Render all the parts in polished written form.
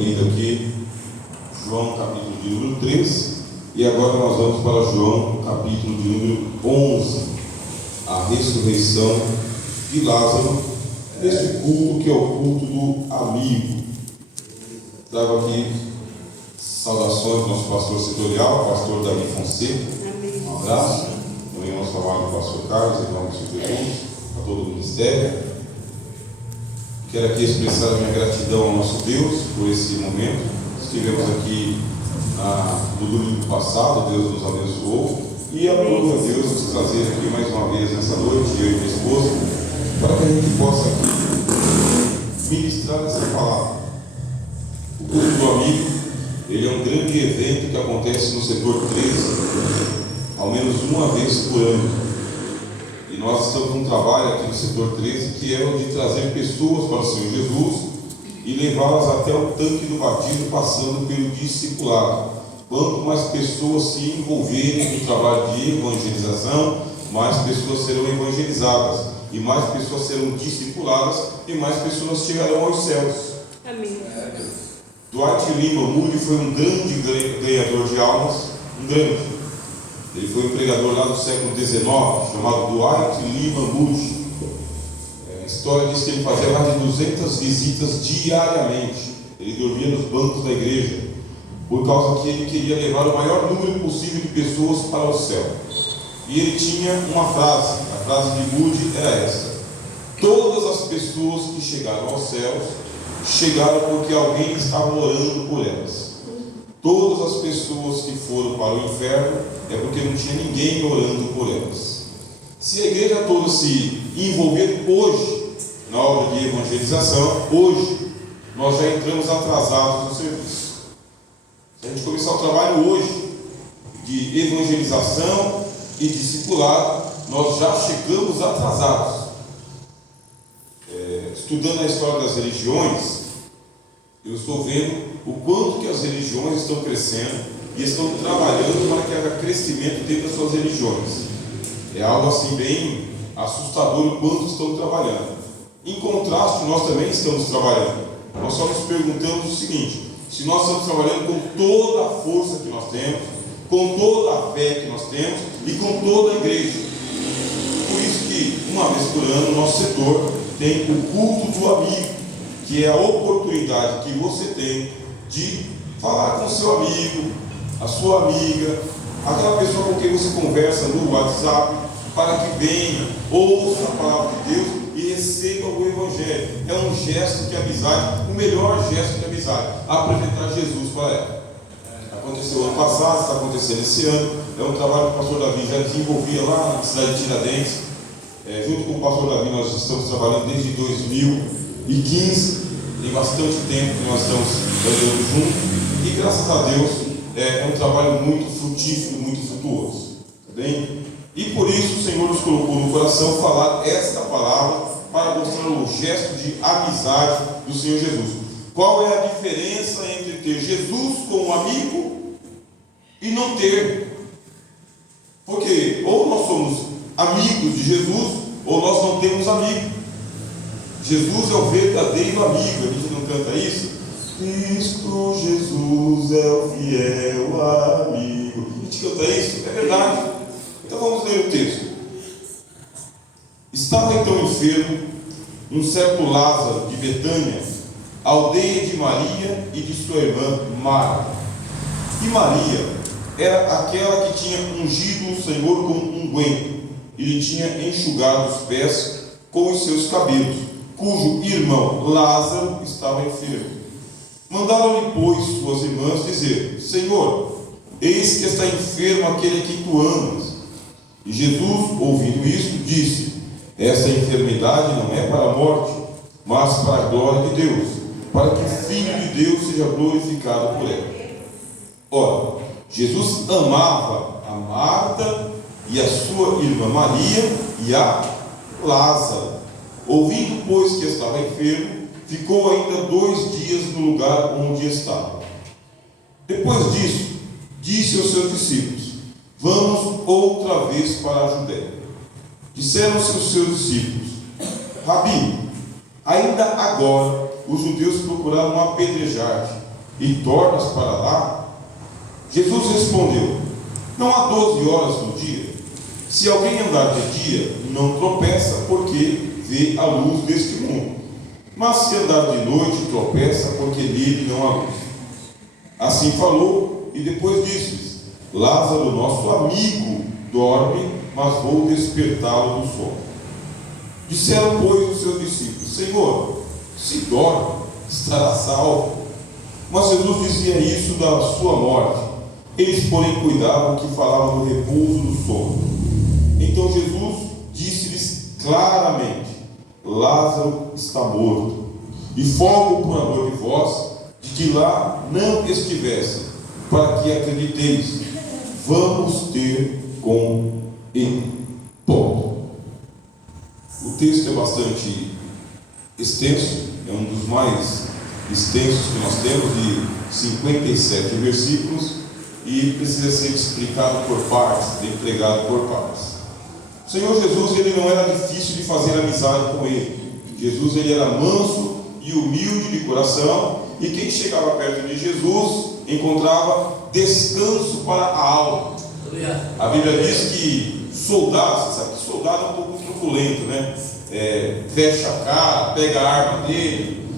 Lido aqui, João capítulo de número 3, e agora nós vamos para João capítulo de número 11, a ressurreição de Lázaro, neste culto que é o culto do amigo. Trago aqui saudações do nosso pastor setorial, pastor Davi Fonseca. Um abraço. Também nosso amado pastor Carlos, em nome de Jesus, a todo o ministério. Quero aqui expressar a minha gratidão ao nosso Deus por esse momento. Estivemos aqui no domingo passado, Deus nos abençoou, e aprove a Deus nos trazer aqui mais uma vez nessa noite, eu e minha esposa, para que a gente possa aqui ministrar essa palavra. O culto do amigo, ele é um grande evento que acontece no setor 13, ao menos uma vez por ano. E nós estamos num trabalho aqui no setor 13, que é o de trazer pessoas para o Senhor Jesus e levá-las até o tanque do batismo, passando pelo discipulado. Quanto mais pessoas se envolverem no trabalho de evangelização, mais pessoas serão evangelizadas, e mais pessoas serão discipuladas, e mais pessoas chegarão aos céus. Amém. Dwight Lyman Moody foi um grande ganhador de almas, um grande. Ele foi um pregador lá do século XIX, chamado Dwight Lyman Moody. A história diz que ele fazia mais de 200 visitas diariamente. Ele dormia nos bancos da igreja, por causa que ele queria levar o maior número possível de pessoas para o céu. E ele tinha uma frase, a frase de Moody era essa: todas as pessoas que chegaram aos céus, chegaram porque alguém estava orando por elas. Todas as pessoas que foram para o inferno é porque não tinha ninguém orando por elas. Se a igreja toda se envolver hoje na obra de evangelização, hoje nós já entramos atrasados no serviço. Se a gente começar o trabalho hoje de evangelização e discipulado, nós já chegamos atrasados. Estudando a história das religiões, eu estou vendo o quanto que as religiões estão crescendo e estão trabalhando para que haja crescimento dentro das suas religiões. É algo assim bem assustador o quanto estão trabalhando. Em contraste, nós também estamos trabalhando. Nós só nos perguntamos o seguinte: se nós estamos trabalhando com toda a força que nós temos, com toda a fé que nós temos e com toda a igreja. Por isso que, uma vez por ano, o nosso setor tem o culto do amigo, que é a oportunidade que você tem de falar com o seu amigo, a sua amiga, aquela pessoa com quem você conversa no WhatsApp, para que venha, ouça a palavra de Deus e receba o Evangelho. É um gesto de amizade, o melhor gesto de amizade, apresentar Jesus para ela. Aconteceu ano passado, está acontecendo esse ano. É um trabalho que o pastor Davi já desenvolvia lá na cidade de Tiradentes. Junto com o pastor Davi, nós estamos trabalhando desde 2015. Tem bastante tempo que nós estamos andando juntos, e graças a Deus é um trabalho muito frutífero, muito frutuoso, tá bem? E por isso o Senhor nos colocou no coração falar esta palavra para mostrar o gesto de amizade do Senhor Jesus. Qual é a diferença entre ter Jesus como amigo e não ter? Porque ou nós somos amigos de Jesus, ou nós não temos amigo. Jesus é o verdadeiro amigo. A gente não canta isso? Cristo Jesus é o fiel amigo. A gente canta isso? É verdade. Então vamos ler o texto. Estava então enfermo um certo Lázaro de Betânia, aldeia de Maria e de sua irmã Marta. E Maria era aquela que tinha ungido o Senhor com unguento e lhe tinha enxugado os pés com os seus cabelos, cujo irmão Lázaro estava enfermo. Mandaram-lhe, pois, suas irmãs dizer: Senhor, eis que está enfermo aquele a quem tu amas. E Jesus, ouvindo isto, disse: essa enfermidade não é para a morte, mas para a glória de Deus, para que o Filho de Deus seja glorificado por ela. Ora, Jesus amava a Marta e a sua irmã Maria e a Lázaro. Ouvindo, pois, que estava enfermo, ficou ainda 2 dias no lugar onde estava. Depois disso, disse aos seus discípulos: vamos outra vez para a Judéia. Disseram-se os seus discípulos: Rabi, ainda agora os judeus procuraram apedrejar-te, e tornas para lá? Jesus respondeu: não há 12 horas no dia? Se alguém andar de dia, não tropeça, porque vê a luz deste mundo. Mas se andar de noite, tropeça, porque nele não há luz. Assim falou, e depois disse-lhes: Lázaro, nosso amigo, dorme, mas vou despertá-lo do sono. Disseram, pois, os seus discípulos: Senhor, se dorme, estará salvo. Mas Jesus dizia isso da sua morte. Eles, porém, cuidavam que falavam do repouso do sono. Então Jesus disse-lhes claramente: Lázaro está morto, e folgo por amor de vós, de que lá não estivesse, para que acrediteis. Vamos ter com ele. Ponto. O texto é bastante extenso, é um dos mais extensos que nós temos, de 57 versículos, e precisa ser explicado por partes, pregado por partes. O Senhor Jesus, ele não era difícil de fazer amizade com ele. Jesus, ele era manso e humilde de coração, e quem chegava perto de Jesus encontrava descanso para a alma. A Bíblia diz que soldado, você sabe que soldado é um pouco truculento, né? Fecha a cara, pega a arma dele,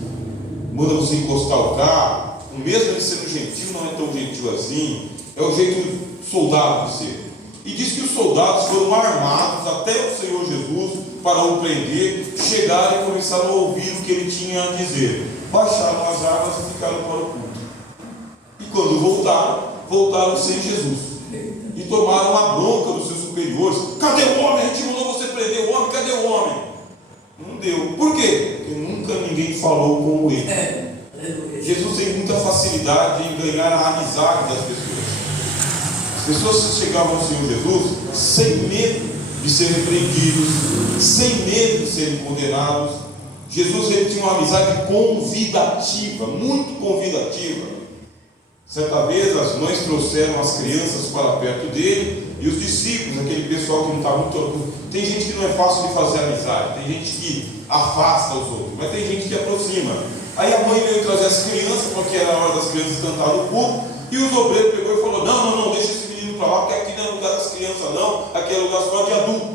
manda você encostar o carro. Mesmo ele sendo gentil, não é tão gentil assim. É o jeito soldado de ser. E diz que os soldados foram armados até o Senhor Jesus para o prender, chegaram e começaram a ouvir o que ele tinha a dizer. Baixaram as armas e ficaram para o culto. E quando voltaram sem Jesus. E tomaram a bronca dos seus superiores. Cadê o homem? A gente mandou você prender o homem, cadê o homem? Não deu. Por quê? Porque nunca ninguém falou como ele. Jesus tem muita facilidade em ganhar a amizade das pessoas. As pessoas chegavam ao Senhor Jesus sem medo de serem repreendidos, sem medo de serem condenados. Jesus, ele tinha uma amizade convidativa, muito convidativa. Certa vez as mães trouxeram as crianças para perto dele, e os discípulos, aquele pessoal que não está muito... Tem gente que não é fácil de fazer amizade, tem gente que afasta os outros, mas tem gente que aproxima. Aí a mãe veio trazer as crianças, porque era a hora das crianças cantar no culto, e os obreiros pegou e falou: não, deixa esse menino para lá, porque aqui não é lugar das crianças não, aqui é lugar só de adulto.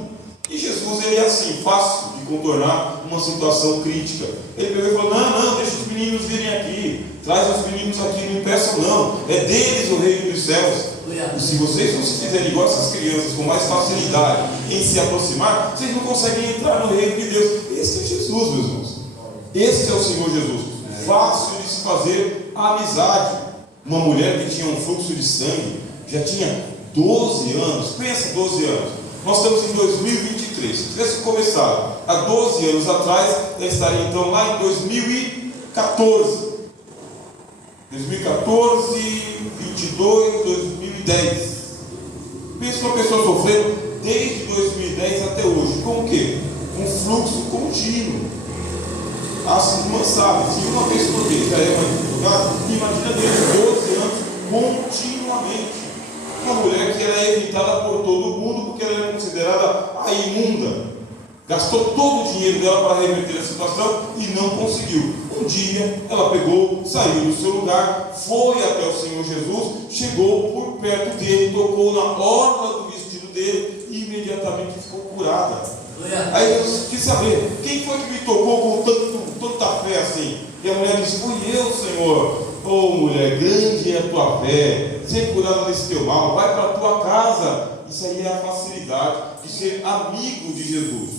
E Jesus, ele é assim, fácil de contornar uma situação crítica. Ele pegou e falou: não, deixa os meninos virem aqui, traz os meninos aqui, não impeçam não, é deles o reino dos céus. E se vocês não se fizerem igual essas crianças, com mais facilidade em se aproximar, vocês não conseguem entrar no reino de Deus. Esse é Jesus, meus irmãos. Esse é o Senhor Jesus. Fácil de se fazer amizade. Uma mulher que tinha um fluxo de sangue, já tinha 12 anos, pensa 12 anos, nós estamos em 2023, se tivesse começado há 12 anos atrás, ela estaria então lá em 2014, 22, 2010, pensa uma pessoa sofrendo desde 2010 até hoje, com o quê? Com fluxo contínuo. As irmãs sabem, se uma vez por mês já é uma dificuldade, imagina desde 12 anos continuamente. Uma mulher que era evitada por todo mundo porque ela era considerada a imunda. Gastou todo o dinheiro dela para reverter a situação e não conseguiu. Um dia ela pegou, saiu do seu lugar, foi até o Senhor Jesus, chegou por perto dele, tocou na orla do vestido dele e imediatamente ficou curada. Aí Jesus quis saber: quem foi que me tocou com tanta fé assim? E a mulher disse: fui eu, Senhor. Oh mulher, grande é a tua fé, ser curada desse teu mal, vai para a tua casa. Isso aí é a facilidade de ser amigo de Jesus.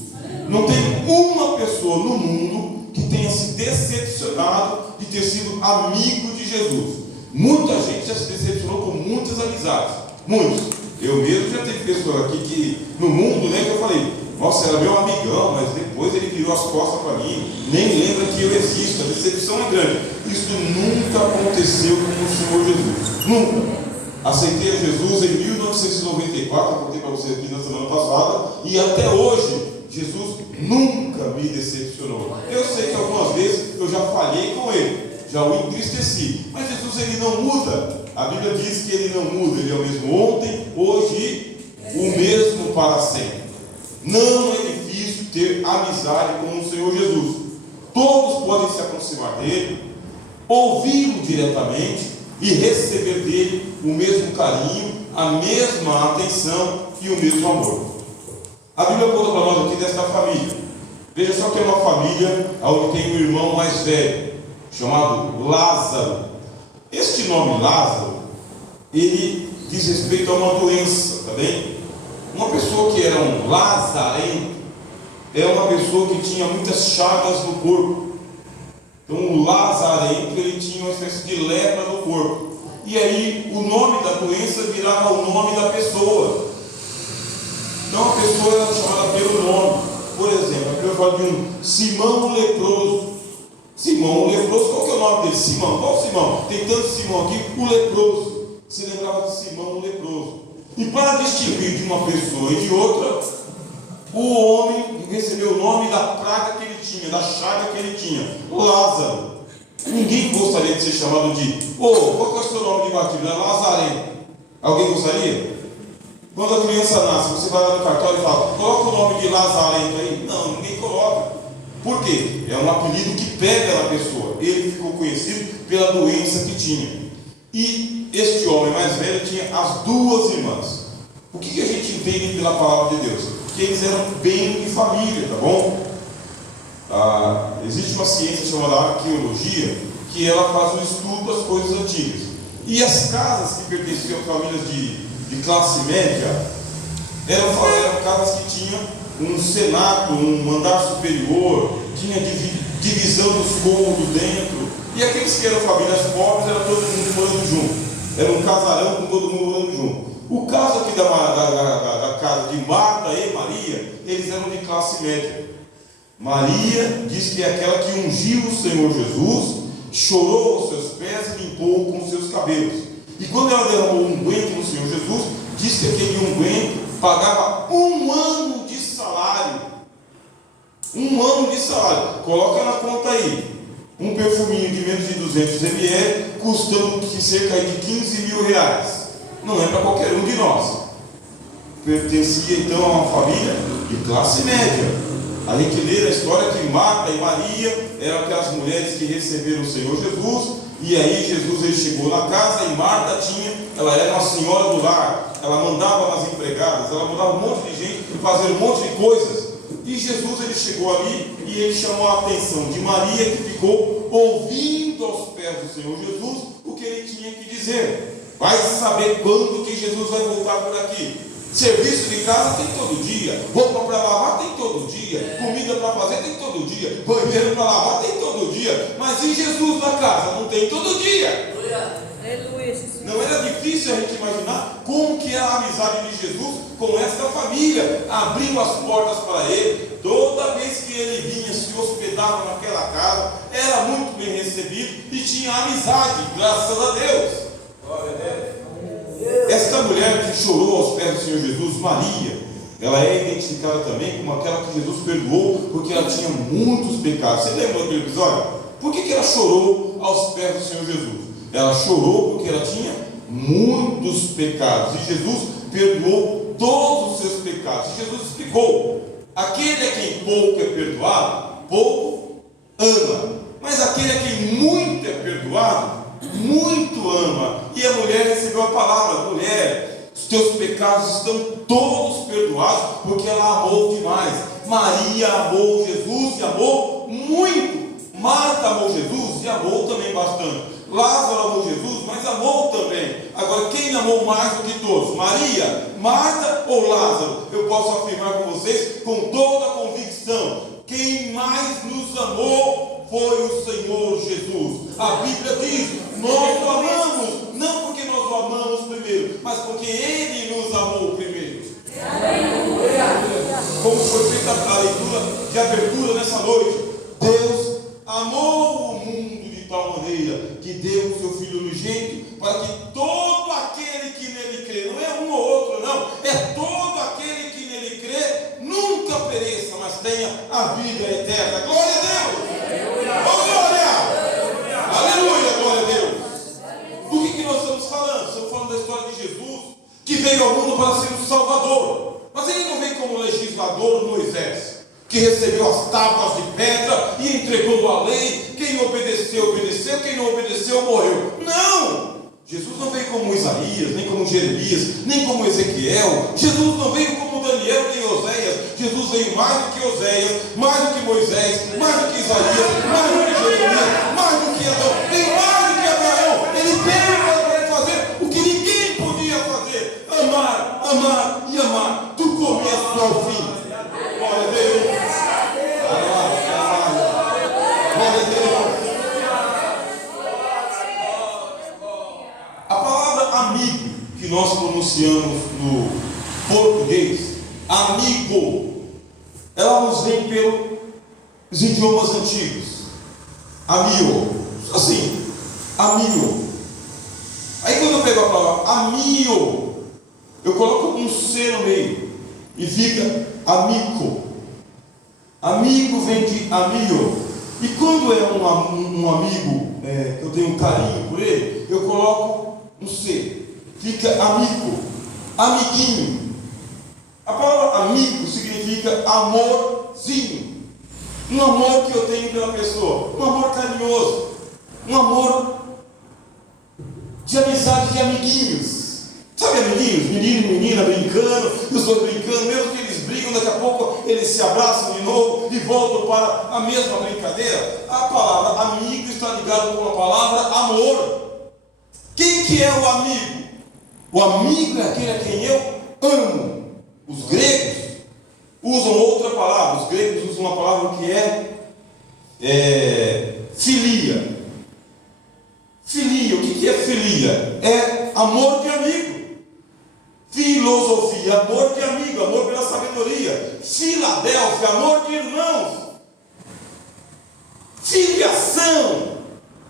Não tem uma pessoa no mundo que tenha se decepcionado de ter sido amigo de Jesus. Muita gente já se decepcionou com muitas amizades, muitos. Eu mesmo já tive pessoas aqui que no mundo, né, que eu falei: nossa, era meu amigão, mas depois ele virou as costas para mim, nem lembra que eu existo. A decepção é grande. Isso nunca aconteceu com o Senhor Jesus, nunca. Aceitei a Jesus em 1994, eu contei para você aqui na semana passada, e até hoje Jesus nunca me decepcionou. Eu sei que algumas vezes eu já falhei com ele, já o entristeci, mas Jesus, ele não muda. A Bíblia diz que ele não muda, ele é o mesmo ontem, hoje e o mesmo para sempre. Não é difícil ter amizade com o Senhor Jesus. Todos podem se aproximar dele, ouvi-lo diretamente e receber dele o mesmo carinho, a mesma atenção e o mesmo amor. A Bíblia conta para nós aqui desta família. Veja só que é uma família onde tem um irmão mais velho, chamado Lázaro. Este nome Lázaro, ele diz respeito a uma doença, tá bem? Uma pessoa que era um lazarento é uma pessoa que tinha muitas chagas no corpo. Então o lazarento, ele tinha uma espécie de lepra no corpo. E aí o nome da doença virava o nome da pessoa. Então a pessoa era chamada pelo nome. Por exemplo, a Bíblia fala de um Simão o leproso. Simão o leproso, qual que é o nome dele? Simão. Qual Simão? Tem tanto Simão aqui. O leproso. Se lembrava de Simão o leproso. E para distinguir de uma pessoa e de outra, o homem recebeu o nome da praga que ele tinha, da chaga que ele tinha, Lázaro. Ninguém gostaria de ser chamado de, qual que é o seu nome de batismo? É Lazareno. Alguém gostaria? Quando a criança nasce, você vai lá no cartório e fala, coloca o nome de Lazareno aí. Não, ninguém coloca. Por quê? É um apelido que pega na pessoa. Ele ficou conhecido pela doença que tinha. E este homem mais velho tinha as duas irmãs. O que a gente entende pela palavra de Deus? Que eles eram bem de família, tá bom? Existe uma ciência chamada arqueologia, que ela faz um estudo das coisas antigas. E as casas que pertenciam a famílias de classe média eram casas que tinham um cenáculo, um andar superior, tinha divisão dos cômodos dentro. E aqueles que eram famílias pobres, era todo mundo morando junto. Era um casarão com todo mundo morando junto. O caso aqui da casa de Marta e Maria, eles eram de classe média. Maria diz que é aquela que ungiu o Senhor Jesus, chorou aos seus pés e limpou com seus cabelos. E quando ela derramou um unguento no Senhor Jesus, diz que aquele unguento pagava 1 ano de salário. 1 ano de salário. Coloca na conta aí. Um perfuminho de menos de 200 ml, custando cerca de 15 mil reais. Não é para qualquer um de nós. Pertencia então a uma família de classe média. A gente lê a história que Marta e Maria eram aquelas mulheres que receberam o Senhor Jesus. E aí Jesus ele chegou na casa e Marta ela era uma senhora do lar. Ela mandava nas empregadas, ela mandava um monte de gente fazer um monte de coisas. E Jesus ele chegou ali e ele chamou a atenção de Maria, que ficou ouvindo aos pés do Senhor Jesus o que ele tinha que dizer. Vai saber quando que Jesus vai voltar por aqui. Serviço de casa tem todo dia, roupa para lavar tem todo dia, comida para fazer tem todo dia, banheiro para lavar tem todo dia, mas e Jesus na casa? Não tem todo dia. Não era difícil a gente imaginar como que era a amizade de Jesus com esta família. Abriu as portas para ele, toda vez que ele vinha, se hospedava naquela casa, era muito bem recebido e tinha amizade, graças a Deus. Glória a Deus. Esta mulher que chorou aos pés do Senhor Jesus, Maria, ela é identificada também como aquela que Jesus perdoou porque ela tinha muitos pecados. Você lembra daquele episódio? Por que ela chorou aos pés do Senhor Jesus? Ela chorou porque ela tinha muitos pecados e Jesus perdoou todos os seus pecados. E Jesus explicou: aquele a quem pouco é perdoado, pouco ama, mas aquele a quem muito é perdoado, muito ama. E a mulher recebeu a palavra: mulher, os teus pecados estão todos perdoados, porque ela amou demais. Maria amou Jesus e amou muito. Marta amou Jesus e amou também bastante. Lázaro amou Jesus, mas amou também. Agora, quem amou mais do que todos? Maria, Marta ou Lázaro? Eu posso afirmar com vocês com toda a convicção: quem mais nos amou foi o Senhor Jesus. A Bíblia diz: nós o amamos, não porque nós o amamos primeiro, mas porque Ele nos amou primeiro. Como foi feita a leitura de abertura nessa noite, Deus amou o mundo de tal maneira que deu o seu Filho unigênito, para que todo aquele que nele crê, não é um ou outro não, é todo aquele que nele crê, nunca pereça, mas tenha a vida eterna. Glória a Deus! Oh, glória! Aleluia, glória a Deus! Do que nós estamos falando? Estamos falando da história de Jesus, que veio ao mundo para ser o Salvador. Mas ele não veio como legislador Moisés, que recebeu as tábuas de pedra e entregou a lei. Quem obedeceu, obedeceu. Quem não não obedeceu, morreu. Não! Jesus não veio como Isaías, nem como Jeremias, nem como Ezequiel. Jesus não veio como Daniel, nem Oséias. Jesus veio mais do que Oséias, mais do que Moisés, mais do que Isaías, mais do que Jeremias, mais do que Adão, veio mais do que Abraão. Ele veio para fazer o que ninguém podia fazer: amar, amar e amar, do começo ao fim. Glória a Deus. Glória a Deus. A palavra amigo, que nós pronunciamos no português, amigo, ela nos vem pelos idiomas antigos. Amigo, assim, amigo. Aí quando eu pego a palavra amigo, eu coloco um C no meio e fica amigo. Amigo vem de amigo. E quando é um amigo, eu tenho um carinho por ele, eu coloco um C, fica amigo, amiguinho. A palavra amigo significa amorzinho, um amor que eu tenho pela pessoa, um amor carinhoso, um amor de amizade, de amiguinhos. Sabe amiguinhos? Menino e menina brincando, e os dois brincando, mesmo que eles brigam, daqui a pouco eles se abraçam de novo e voltam para a mesma brincadeira. A palavra amigo está ligada com a palavra amor. Quem que é o amigo? O amigo é aquele a quem eu amo. Os gregos usam outra palavra. Os gregos usam uma palavra que é filia. Filia, o que é filia? É amor de amigo. Filosofia, amor de amigo, amor pela sabedoria. Filadélfia, amor de irmãos. Filiação,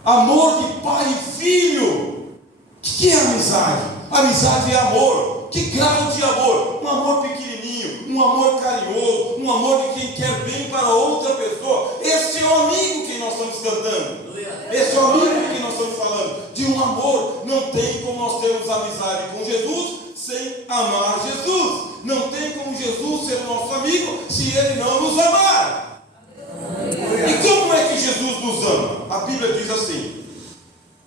amor de pai e filho. O que é amizade? Amizade é amor. Que grau de amor? Um amor pequenininho, um amor carinhoso, um amor de quem quer bem para outra pessoa. Este é o amigo que nós estamos cantando. Este é o amigo que nós estamos falando. De um amor. Não tem como nós termos amizade com Jesus sem amar Jesus. Não tem como Jesus ser o nosso amigo se Ele não nos amar. E como é que Jesus nos ama? A Bíblia diz assim: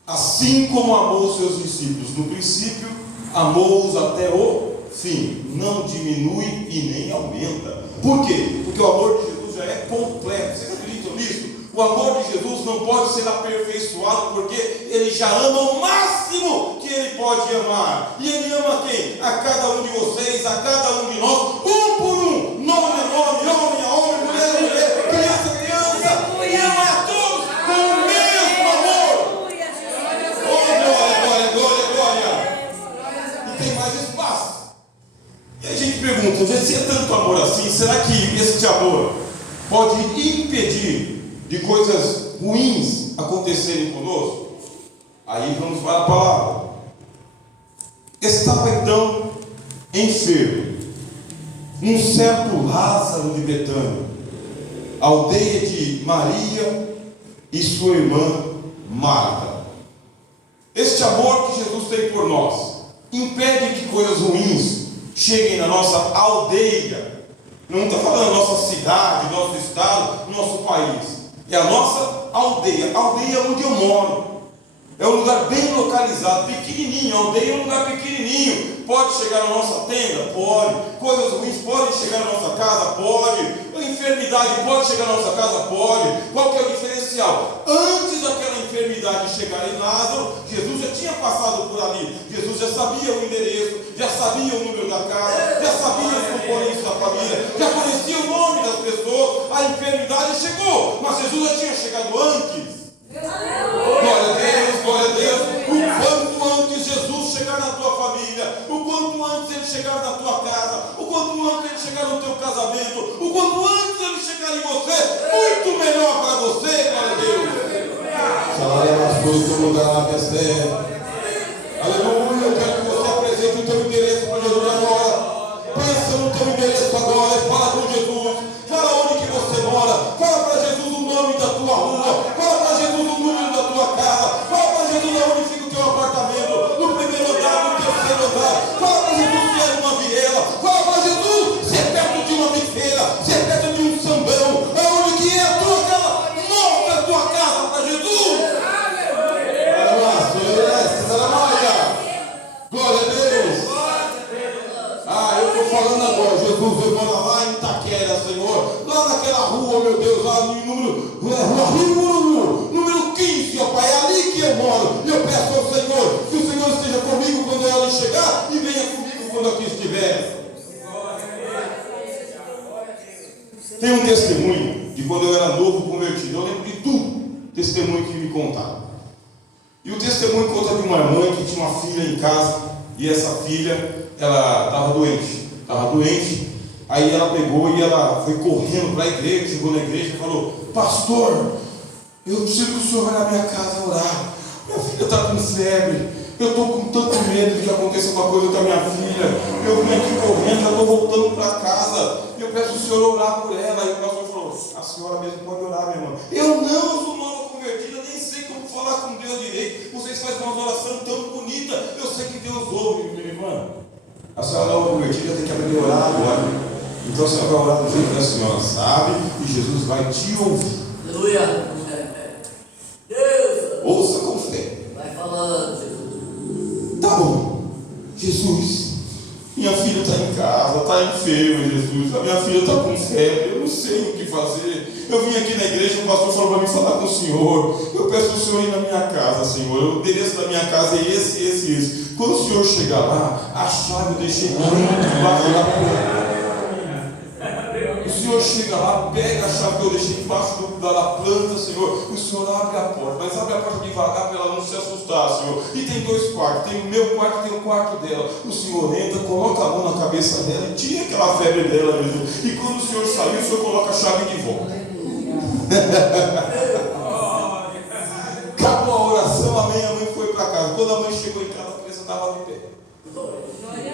assim como amou os seus discípulos no princípio, amou-os até o fim. Não diminui e nem aumenta. Por quê? Porque o amor de Jesus já é completo. Vocês acreditam nisso? O amor de Jesus não pode ser aperfeiçoado, porque Ele já ama o máximo que Ele pode amar. E Ele ama quem? A cada um de vocês, a cada um de nós, um por um, nome a nome, homem a homem, mulher a mulher, criança a criança, e ama a todos com o mesmo amor. Oh, glória, glória, glória, glória. E tem mais espaço. E a gente pergunta: se é tanto amor assim, será que este amor pode impedir de coisas ruins acontecerem conosco? Aí vamos para a palavra. Estava então enfermo um certo Lázaro de Betânia, aldeia de Maria e sua irmã Marta. Este amor que Jesus tem por nós impede que coisas ruins cheguem na nossa aldeia. Não está falando nossa cidade, nosso estado, nosso país. É a nossa aldeia. A aldeia é onde eu moro. É um lugar bem localizado, pequenininho. A aldeia é um lugar pequenininho. Pode chegar na nossa tenda? Pode. Coisas ruins podem chegar na nossa casa? Pode. A enfermidade pode chegar na nossa casa? Pode. Qual que é o diferencial? Antes daquela enfermidade chegar em Lázaro, Jesus já tinha passado por ali. Jesus já sabia o endereço, já sabia o número da casa, já sabia os componentes da família, já conhecia o nome das pessoas. A enfermidade chegou, mas Jesus já tinha chegado antes. Glória a Deus, glória a Deus. O quanto antes Jesus chegar na tua família, o quanto antes Ele chegar na tua casa, o quanto antes Ele chegar no teu casamento, o quanto antes Ele chegar em você, muito melhor para você. Glória a Deus. Aleluia. Eu quero que você apresente o teu endereço para Jesus agora. Pensa no teu endereço agora. Fala com Jesus. Fala onde que você mora. Fala para Jesus o nome da tua rua. Fala para Jesus o número da tua casa. Fala para Jesus aonde fica o teu apartamento. No primeiro andar, no terceiro andar. Fala para Jesus se é uma viela. Fala para Jesus se é perto de uma bifeira, se é perto de um sambão. Aonde que é a tua casa? Mostra a tua casa para Jesus. quando aqui estiver. Tem um testemunho de quando eu era novo convertido. Eu lembro de tudo, testemunho que me contaram. E o testemunho conta de uma mãe que tinha uma filha em casa. E essa filha, ela estava doente. Aí ela pegou e ela foi correndo para a igreja. Chegou na igreja e falou: pastor, eu preciso que o senhor vá na minha casa orar. Minha filha está com febre. Eu estou com tanto medo de que aconteça uma coisa com a minha filha. Eu vim aqui correndo, já estou voltando para casa. Eu peço o senhor orar por ela. E o pastor falou: a senhora mesmo pode orar, minha irmã. Eu não sou nova convertida, nem sei como falar com Deus direito. Vocês fazem uma oração tão bonita. Eu sei que Deus ouve, minha irmã. A senhora nova convertida tem que aprender a orar agora. Então a senhora vai orar do jeito que a senhora sabe. E Jesus vai te ouvir. Aleluia. Deus. Ouça com fé. Vai falando, Jesus. Tá bom, Jesus, minha filha está em casa, está enferma, Jesus, a minha filha está com febre, eu não sei o que fazer. Eu vim aqui na igreja, o pastor falou para mim falar com o senhor. Eu peço o senhor ir na minha casa, Senhor. O endereço da minha casa é esse. Quando o senhor chegar lá, a chave eu deixei debaixo da porta. O senhor chega lá, pega a chave que eu deixei debaixo da planta, Senhor. O senhor abre a porta, mas abre a porta devagar para ela não se assustar, Senhor. E tem 2 quartos, tem o meu quarto e tem o quarto dela. O senhor entra, coloca a mão na cabeça dela e tira aquela febre dela, Jesus. E quando o senhor sair, o senhor coloca a chave de volta. Acabou a oração, amém. A mãe foi para casa. Quando a mãe chegou em casa, a criança estava de pé.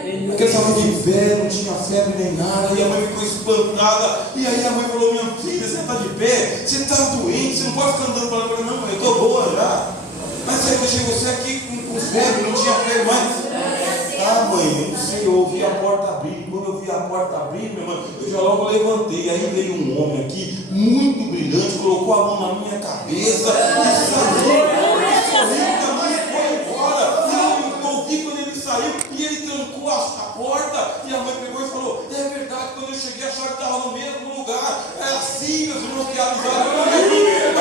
A criança estava de pé, não tinha febre nem nada. E a mãe ficou espantada. E aí a mãe falou: minha filha, você está de pé? Você está doente? Você não pode ficar andando para lá. Não, mãe, eu estou boa já. Mas aí eu deixei você aqui com febre, não tinha febre mais. Ah, mãe, eu não sei, eu ouvi a porta abrir. Quando eu vi a porta abrir, minha irmã, eu já logo levantei. Aí veio um homem aqui, muito brilhante, colocou a mão na minha cabeça e saiu. A mãe foi embora. E eu ouvi quando ele saiu e ele trancou a porta. E a mãe pegou e falou: é verdade, quando eu cheguei a chave estava no mesmo lugar. É assim, meus irmãos, que avisaram. Uma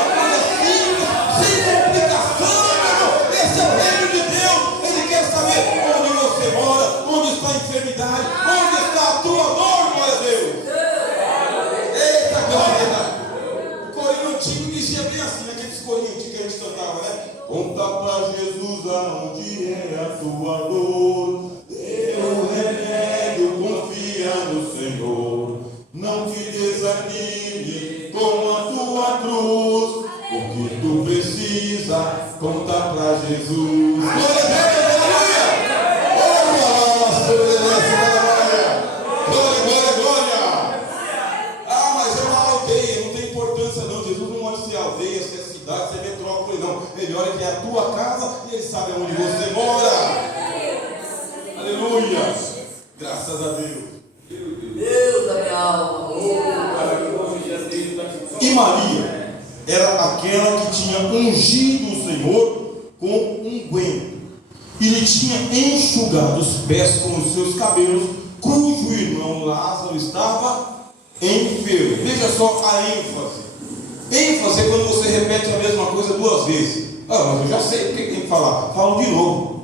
coisa simples, sem complicação, meu irmão. Esse é o reino de Deus. Ele quer saber onde você mora, onde está a enfermidade, onde está a tua dor, glória a Deus. Eita glória! O corinho antigo dizia bem assim, naqueles corinhos antigos que a gente cantava, né? Conta para Jesus aonde é a tua dor. Teu remédio, confia no Senhor. Não te desanime com a tua cruz. O que tu precisa, conta para Jesus. Glória a Deus! Glória! Ah, mas é uma aldeia, não tem importância não. Jesus não olha se é aldeia, se é cidade, se é metrópole, não. Ele olha que é a tua casa e ele sabe onde você mora. Aleluia! Graças a Deus. Deus da minha alma. E Maria era aquela que tinha ungido o Senhor com unguento. E lhe tinha enxugado os pés com os seus cabelos, cujo irmão Lázaro estava enfermo. Veja só a ênfase. ênfase é quando você repete a mesma coisa 2 vezes. Ah, mas eu já sei o que tem que falar. Falo de novo.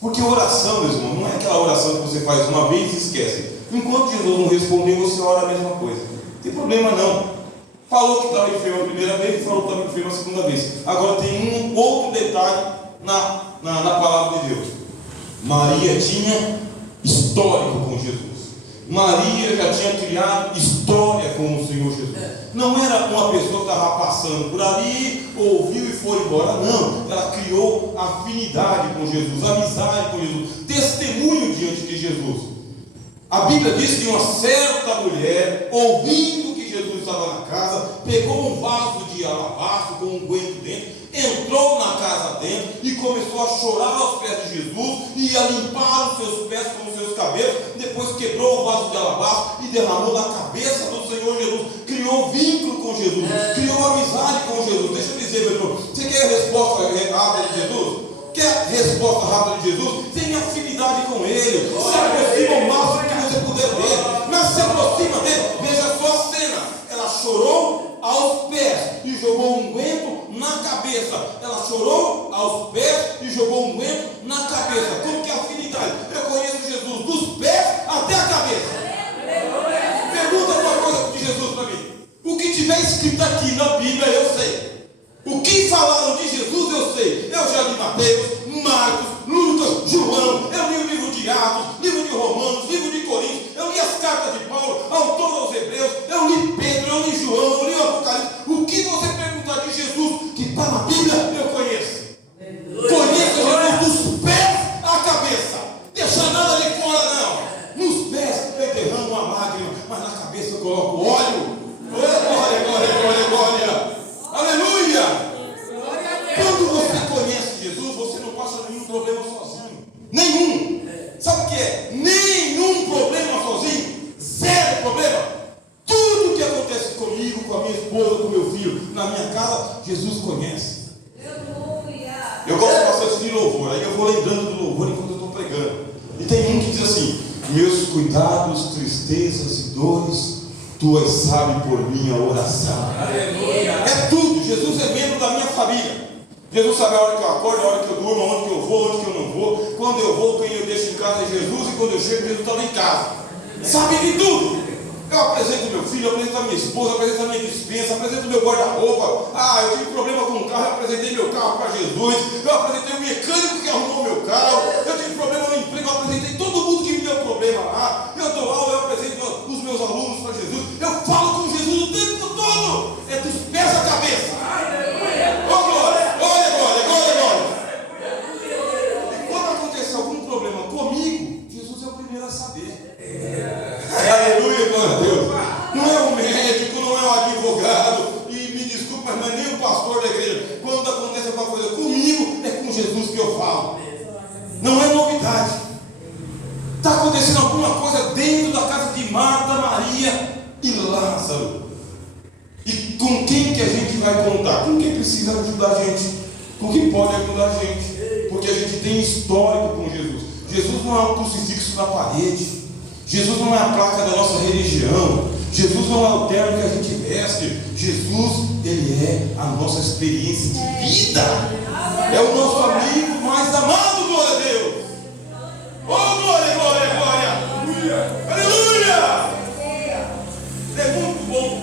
Porque oração, meu irmão, não é aquela oração que você faz uma vez e esquece. Enquanto Jesus não responder, você ora a mesma coisa. Não tem problema não. Falou que estava enfermo a primeira vez e falou que estava enfermo a segunda vez. Agora tem um outro detalhe na palavra de Deus. Maria tinha histórico com Jesus. Maria já tinha criado história com o Senhor Jesus. Não era uma pessoa que estava passando por ali, ouviu e foi embora. Não, ela criou afinidade com Jesus, amizade com Jesus, testemunho diante de Jesus. A Bíblia diz que uma certa mulher, ouvindo que Jesus estava na casa, pegou um vaso de alabastro com um unguento dentro, entrou na casa dentro e começou a chorar aos pés de Jesus e a limpar os seus pés com os seus cabelos. Depois quebrou o vaso de alabastro e derramou na cabeça do Senhor Jesus. Criou vínculo com Jesus, criou amizade com Jesus. Deixa eu dizer, meu irmão, você quer a resposta rápida de Jesus? Quer a resposta rápida de Jesus? Tenha afinidade com Ele, se aproxima o máximo que você puder dele, mas se aproxima dele. Veja só a cena, ela chorou aos pés e jogou um unguento na cabeça. Ela chorou aos pés e jogou um unguento na cabeça. Como que é a afinidade? Eu conheço Jesus dos pés Nenhum. Sabe o que é? Nenhum problema sozinho. Zero problema. Tudo que acontece comigo, com a minha esposa, com o meu filho, na minha casa, Jesus conhece. Eu gosto bastante de louvor. Aí eu vou lembrando do louvor enquanto eu estou pregando. E tem um que diz assim: meus cuidados, tristezas e dores, tu as sabes por minha oração. É tudo. Jesus é membro da minha família. Jesus sabe a hora que eu acordo, a hora que eu durmo, onde que eu vou, onde que eu não vou. Quando eu vou, quem eu deixo em casa é Jesus. E quando eu chego, Jesus está em casa. Sabe de tudo. Eu apresento meu filho, eu apresento a minha esposa, eu apresento a minha dispensa, eu apresento o meu guarda-roupa. Eu tive problema com o carro, eu apresentei meu carro para Jesus. Eu apresentei o mecânico que arrumou meu carro. Eu tive problema no emprego, eu apresentei todo mundo que me deu problema lá. Eu dou aula, eu apresento os meus alunos para Jesus. Eu falo com Jesus o tempo todo. É dos pés à cabeça. Ô glória, glória, glória, glória, glória. E quando acontecer algum problema comigo, Jesus é o primeiro a saber. Aleluia, glória a Deus. Não é um médico, não é um advogado, e me desculpe, mas não é nem o pastor da igreja. Quando acontece alguma coisa comigo, é com Jesus que eu falo. Não é novidade. Está acontecendo alguma coisa dentro da casa de Marta, Maria e Lázaro. E com quem que a gente vai contar? Com quem precisa ajudar a gente? Com quem pode ajudar a gente? Porque a gente tem histórico com Jesus. Jesus não é um crucifixo na parede. Jesus não é a placa da nossa religião. Jesus não é o terno que a gente veste. Jesus, Ele é a nossa experiência de vida. É o nosso amigo mais amado, glória a Deus. Oh, glória, glória, glória. Aleluia. É muito bom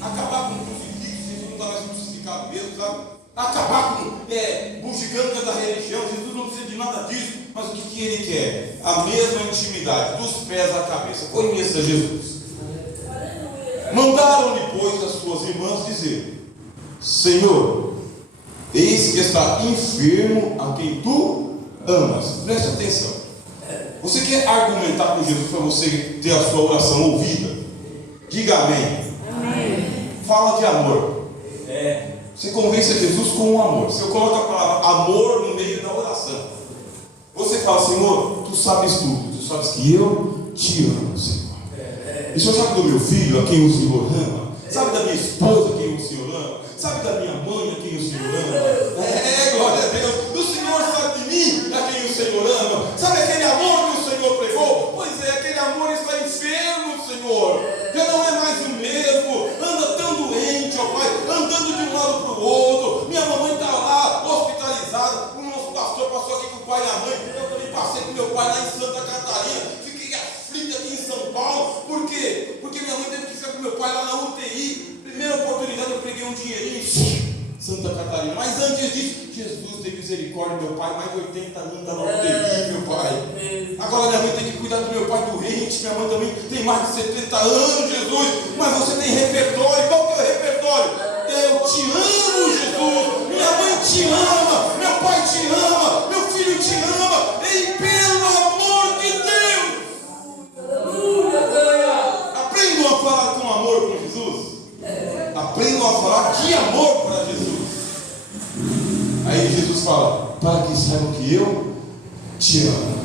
acabar com o crucifixo. Jesus não está mais crucificado mesmo, sabe? Acabar com bugiganga da religião. Jesus não precisa de nada disso. Mas o que Ele quer? A mesma intimidade, dos pés à cabeça. Conheça Jesus. Mandaram depois as suas irmãs dizer: Senhor, eis que está enfermo a quem tu amas. Preste atenção. Você quer argumentar com Jesus para você ter a sua oração ouvida? Diga amém. Amém. Fala de amor. Você convence a Jesus com o amor. Você coloca a palavra amor no meio da oração. Você fala: Senhor, tu sabes tudo. Tu sabes que eu te amo, Senhor. E o Senhor sabe do meu filho, a quem o Senhor ama? Sabe da minha esposa, a quem o Senhor ama? Sabe da minha mãe, a quem o Senhor ama? Glória a Deus. O Senhor sabe de mim, a quem o Senhor ama. Sabe aquele amor que o Senhor pregou? Pois é, aquele amor está enfermo, Senhor. Já não é mais o mesmo. Anda tão doente, ó Pai, andando de um lado para o outro. Minha mamãe está lá, hospitalizada. O nosso pastor passou aqui com o pai e a mãe. Eu também passei com meu pai lá em Santa Catarina. Fiquei aflito aqui em São Paulo. Por quê? Porque minha mãe teve que ficar com meu pai lá na UTI. Primeira oportunidade eu peguei um dinheirinho em Santa Catarina. Mas antes disso, Jesus tem misericórdia. Meu pai, mais de 80 anos está na UTI, meu pai. Agora minha mãe tem que cuidar do meu pai doente. Minha mãe também tem mais de 70 anos, Jesus. Mas você tem repertório. Qual que é o repertório? Eu te amo, Jesus. Minha mãe te ama. Meu pai te ama. Meu filho te ama. E pelo amor de Deus, aprendam a falar com amor com Jesus. Aprendam a falar de amor para Jesus. Aí Jesus fala: para que saibam que eu te amo.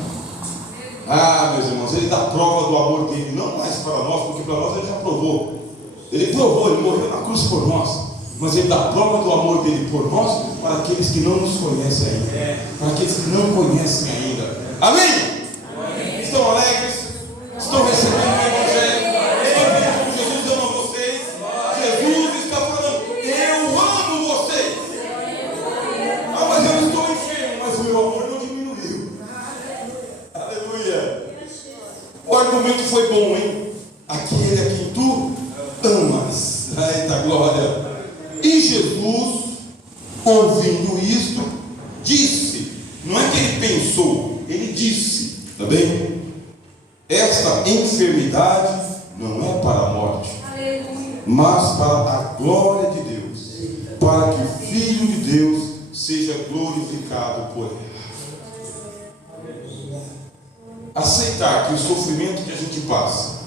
Meus irmãos, Ele dá prova do amor dele, não mais para nós, porque para nós Ele já provou. Ele provou, Ele morreu na cruz por nós. Mas Ele dá prova do amor dele por nós para aqueles que não nos conhecem ainda. Para aqueles que não conhecem ainda. Amém? Amém. Estão alegres? Estão recebendo o Evangelho? Estão vendo como Jesus ama vocês? Jesus está falando: eu amo vocês. Mas eu estou enfermo, mas o meu amor não diminuiu. Aleluia. O argumento foi bom, hein? Aquele a quem tu amas. Eita glória. E Jesus, ouvindo isto, disse. Não é que ele pensou, ele disse. Tá bem? Esta enfermidade não é para a morte, mas para a glória de Deus, para que o Filho de Deus seja glorificado por ela. Aceitar que o sofrimento que a gente passa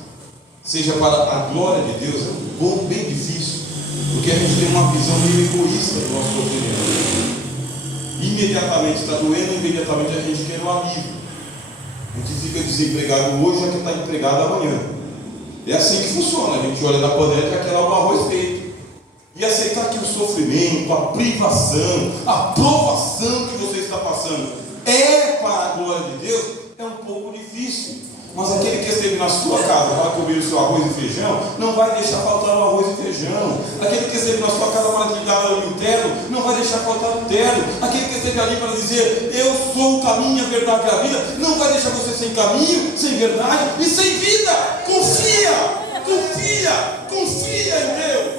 seja para a glória de Deus é bem difícil, porque a gente tem uma visão meio egoísta do nosso sofrimento. Imediatamente está doendo, imediatamente a gente quer um alívio. A gente fica desempregado hoje, já que está empregado amanhã. É assim que funciona. A gente olha na panela e quer aquela o arroz feito. E aceitar que o sofrimento, a privação, a provação que você está passando é para a glória de Deus, é um pouco difícil. Mas aquele que esteve na sua casa para comer o seu arroz e feijão, não vai deixar faltar o arroz e feijão. Aquele que esteve na sua casa para lhe dar o terno, não vai deixar faltar o terno. Aquele que esteve ali para dizer, eu sou o caminho, a verdade e a vida, não vai deixar você sem caminho, sem verdade e sem vida. Confia, confia, confia em Deus.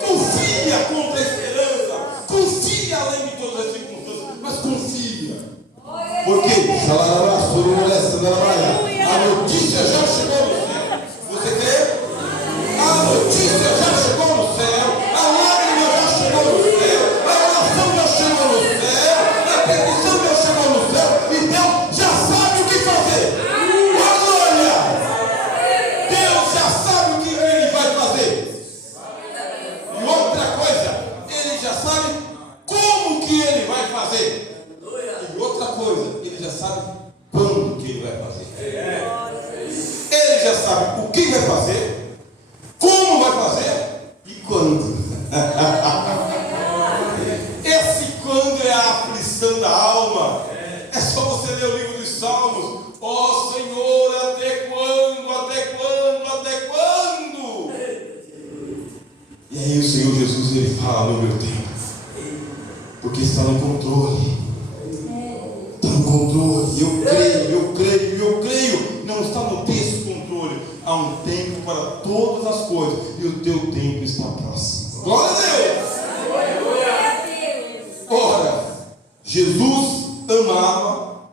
Confia contra a esperança. Confia além de todas as circunstâncias, mas confia. Porque a notícia já chegou no céu. Você crê? A notícia já chegou no céu. A lágrima já chegou no céu. A oração já chegou no céu. A petição já chegou no céu. E Deus já sabe o que fazer. Glória! Deus já sabe o que Ele vai fazer. E outra coisa, Ele já sabe como que Ele vai fazer. E outra coisa, Ele já sabe quando que Ele vai fazer. Ele já sabe o que vai fazer, como vai fazer e quando. Esse quando é a aflição da alma. É só você ler o livro dos Salmos. Ó Senhor, até quando? Até quando? Até quando? E aí o Senhor Jesus, Ele fala no meu tempo, porque está no controle. Está no controle. Eu creio, eu creio, eu creio. Não está no texto controle. Há um tempo para todas as coisas, e o teu tempo está próximo. Glória a Deus! Ora, Jesus amava.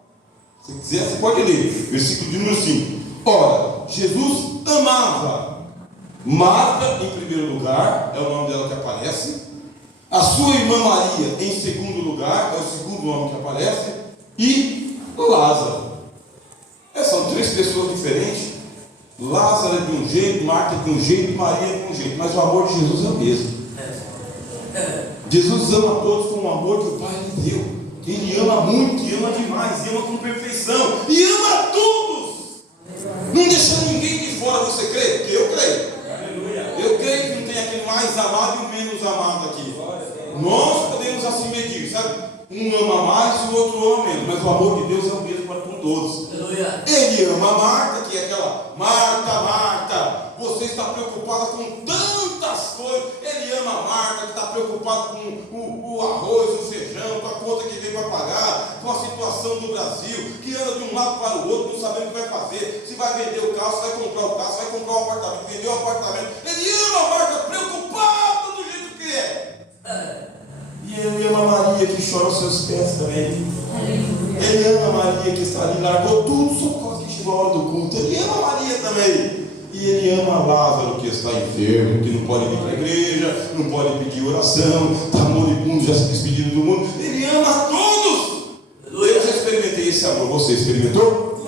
Se quiser, você pode ler, versículo de número 5. Ora, Jesus amava Marta em primeiro lugar, é o nome dela que aparece. A sua irmã Maria em segundo lugar, é o segundo nome que aparece. E Lázaro. São três pessoas diferentes. Lázaro é de um jeito, Marta é de um jeito, Maria é de um jeito. Mas o amor de Jesus é o mesmo. Jesus ama todos com o amor que o Pai lhe deu. Ele ama muito, e ama demais, e ama com perfeição, e ama todos. Não deixa ninguém de fora. Você crê? Porque eu creio. Eu creio que não tem aquele mais amado e o menos amado aqui. Nós podemos assim medir, sabe? Um ama mais e o outro ama menos, mas o amor de Deus é o mesmo para com todos. Ele ama a Marta, que é aquela Marta, Marta, você está preocupada com tantas coisas. Ele ama a Marta, que está preocupada com o arroz, o feijão, com a conta que vem para pagar, com a situação do Brasil, que anda de um lado para o outro, não sabendo o que vai fazer, se vai vender o carro, se vai comprar o carro, se vai comprar o apartamento, vender o apartamento. Ele ama a Marta, preocupada do jeito que é. E ele ama a Maria, que chora aos seus pés também. Ele ama a Maria, que está ali, largou tudo só por causa que chegou a hora do culto. Ele ama a Maria também. E ele ama Lázaro, que está enfermo, que não pode vir para a igreja, não pode pedir oração, está moribundo, já se despedindo do mundo. Ele ama a todos. Eu já experimentei esse amor. Você experimentou?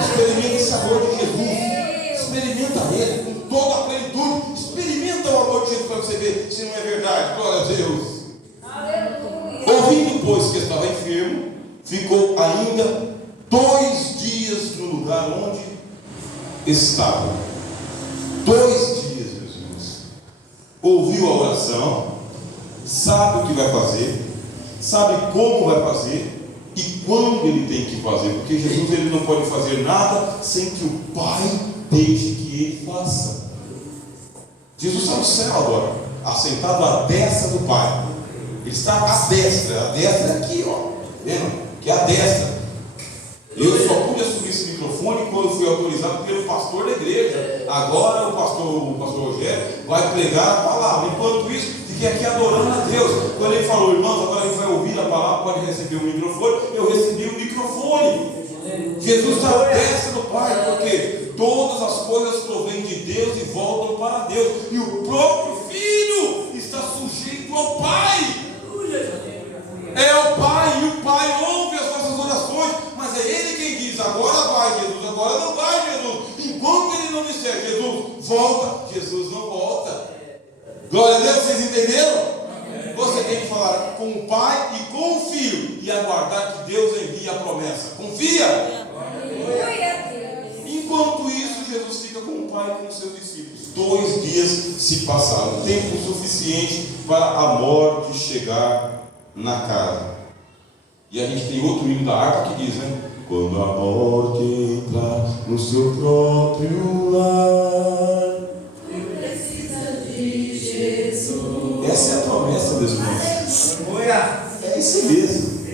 Experimenta esse amor de Jesus. Experimenta ele com toda a plenitude. Experimenta o amor de Jesus para você ver se não é verdade. Glória a Deus. Ouvindo, pois, que estava enfermo, ficou ainda 2 dias no lugar onde estava. 2 dias, meus irmãos. Ouviu a oração, sabe o que vai fazer, sabe como vai fazer e quando ele tem que fazer, porque Jesus ele não pode fazer nada sem que o Pai deixe que ele faça. Jesus está no céu agora, assentado à destra do Pai. Ele está à destra. A destra é aqui, ó. Vendo? Que é a destra. Eu só pude assumir esse microfone quando fui autorizado pelo pastor da igreja. Agora o pastor Rogério vai pregar a palavra. Enquanto isso, fiquei aqui adorando a Deus. Quando ele falou, irmãos, agora a gente vai ouvir a palavra, pode receber o microfone. Eu recebi o microfone. Jesus está à destra do Pai, porque todas as coisas provêm de Deus e voltam para Deus. E o próprio Filho está sujeito ao Pai. É o Pai, e o Pai ouve as nossas orações, mas é Ele quem diz, agora vai Jesus, agora não vai Jesus. Enquanto Ele não disser, Jesus volta, Jesus não volta. Glória a Deus, vocês entenderam? Você tem que falar com o Pai e com o Filho, e aguardar que Deus envie a promessa. Com confia. Enquanto isso, Jesus fica com o Pai e com os seus discípulos. 2 dias se passaram, tempo suficiente para a morte chegar na casa. E a gente tem outro hino da harpa que diz, né? Quando a morte entrar no seu próprio lar, precisa de Jesus. essa é a promessa desse mundo. É isso mesmo.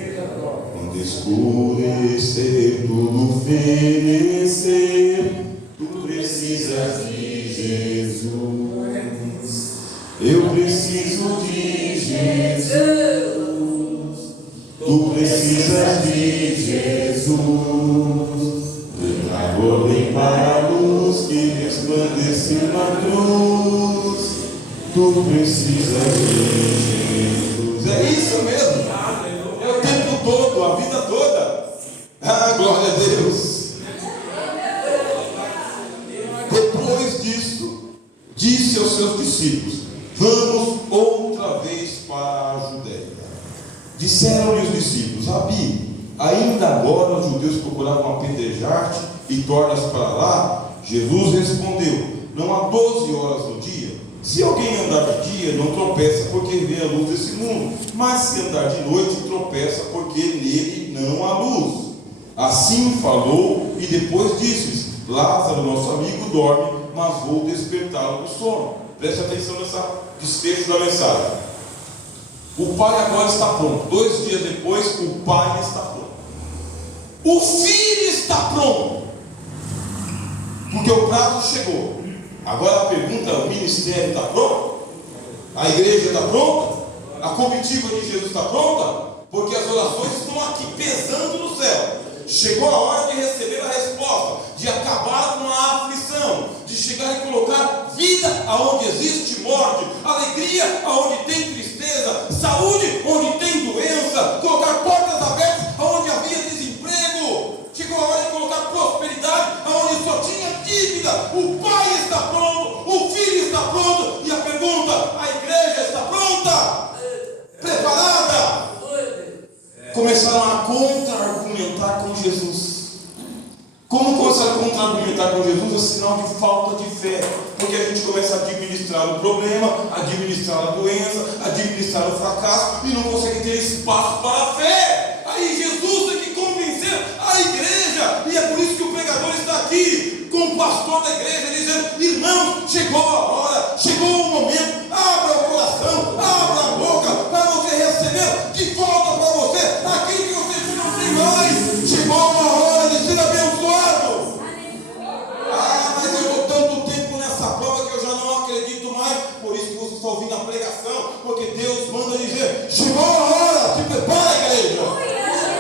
Quando escurecer, tudo oferecer, tu precisas de Jesus. Eu preciso de Jesus. Tu precisas de Jesus. A ordem para a luz que resplandeceu na cruz. Tu precisas de Jesus. É isso mesmo. É o tempo todo, a vida toda. Ah, glória a Deus. Depois disso, disse aos seus discípulos: vamos outra vez para a Judéia. Disseram-lhe os discípulos: Rabi, ainda agora os judeus procuravam apedrejar-te e tornas para lá? Jesus respondeu: não há 12 horas no dia? Se alguém andar de dia, não tropeça porque vê a luz desse mundo, mas se andar de noite, tropeça porque nele não há luz. Assim falou e depois disse-lhes: Lázaro, nosso amigo, dorme, mas vou despertá-lo do sono. Preste atenção nesse desfecho da mensagem. O pai agora está pronto. 2 dias depois, o pai está pronto. O filho está pronto, porque o prazo chegou. Agora a pergunta: o ministério está pronto? A igreja está pronta? A comitiva de Jesus está pronta? Porque as orações estão aqui pesando no céu. Chegou a hora de receber a resposta, de acabar com a aflição, de chegar e colocar vida aonde existe morte, alegria aonde tem tristeza, saúde onde tem doença, colocar portas abertas aonde havia desemprego. Chegou a hora de colocar prosperidade aonde só tinha dívida. O pai está pronto, o filho está pronto, e a pergunta: a igreja está pronta? Preparada? Começaram a contra-argumentar com Jesus. Como começaram a contra-argumentar com Jesus? É sinal de falta de fé, porque a gente começa a administrar o problema, a administrar a doença, a administrar o fracasso, e não consegue ter espaço para a fé. Aí Jesus tem que convencer a igreja, e é por isso que o pregador está aqui com o pastor da igreja, dizendo: irmãos, chegou a hora, chegou o momento, abra o coração, abra a boca, para você receber de volta para você aquilo que você não tem mais. Chegou a hora de ser abençoado. Ah, mas eu estou tanto tempo nessa prova que eu já não acredito mais. Por isso que você está ouvindo a pregação, porque Deus manda dizer: chegou a hora, se prepara, igreja,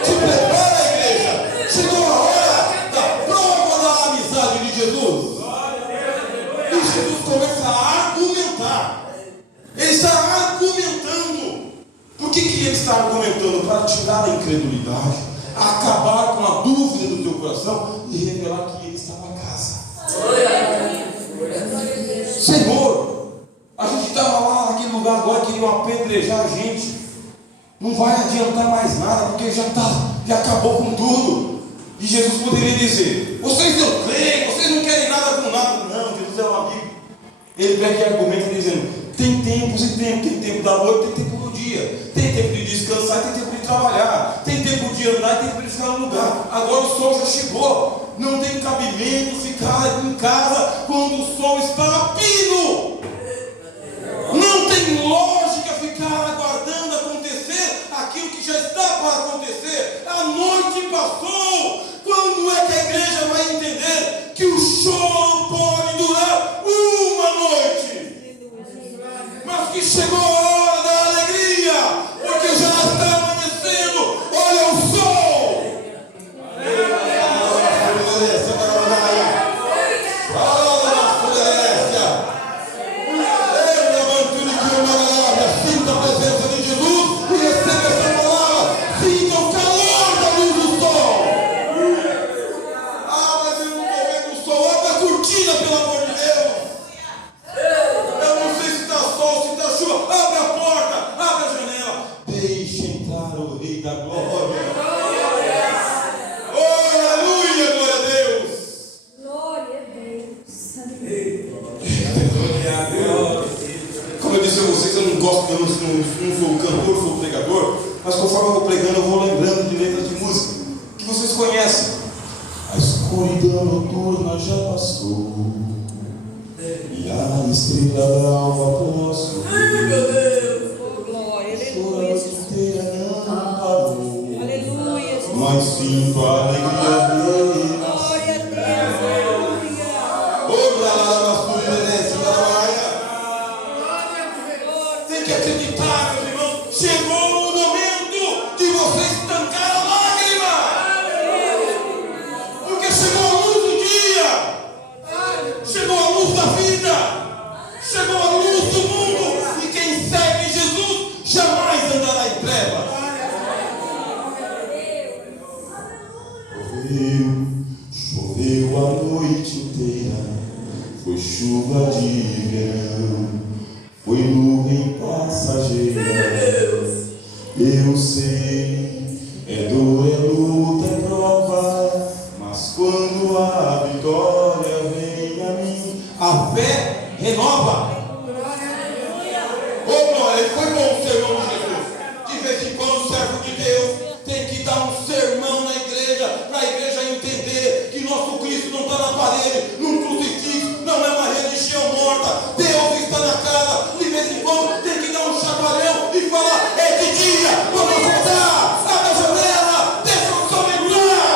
se prepara, igreja, chegou a hora da prova da amizade de Jesus. E Jesus começa a argumentar. Ele está argumentando. Por que ele está argumentando? Para tirar a incredulidade, acabar com a dúvida do teu coração e revelar que ele está na casa. Senhor, a gente estava lá naquele lugar agora, queriam apedrejar a gente. Não vai adiantar mais nada, porque já acabou com tudo. E Jesus poderia dizer: vocês não creem, vocês não querem nada com nada. Não, Jesus é um amigo. Ele pega e argumenta dizendo: tem tempos e tempos, tem tempo da noite, tem tempo do dia, tem tempo de descansar, tem tempo de trabalhar, tem tempo de andar, tem tempo de ficar no lugar. Agora o sol já chegou, não tem cabimento ficar em casa quando o sol está a pino. Não tem lógica ficar aguardando acontecer aquilo que já está para acontecer. A noite passou. Quando é que a igreja vai entender que o choro pode durar uma noite, mas que chegou a hora da alegria, porque já está amanhecendo? Olha o sol. Sinta a presença de Jesus e receba essa palavra. Sinta o calor escuridão noturna já passou e a estrela da alva posso ver. Meu Deus! Glória, Choro a aleluia. noite inteira não parou, Aleluia. mas sinto a alegria dele. Glória a Deus, aleluia. Tem que acreditar, meus irmãos. Chegou o momento de você estancar a lágrima, porque chegou a luz do dia, chegou a luz da vida, chegou a luz do mundo. E quem segue Jesus jamais andará em trevas. Choveu a noite inteira, foi chuva de verão, foi nuvem passageira. Eu sei, é dor, é luta, é prova, mas quando a vitória vem a mim, a fé renova. Ô glória, foi bom o sermão de Jesus. De vez em quando o servo de Deus tem que dar um sermão na igreja, para a igreja entender que nosso Cristo não está na parede, num crucifixo, não é uma religião morta. Deus está na casa. De vez em quando tem que dar um chacoalhão e falar: é de dia, vamos acordar, abre a janela, deixa o sol mergulhar.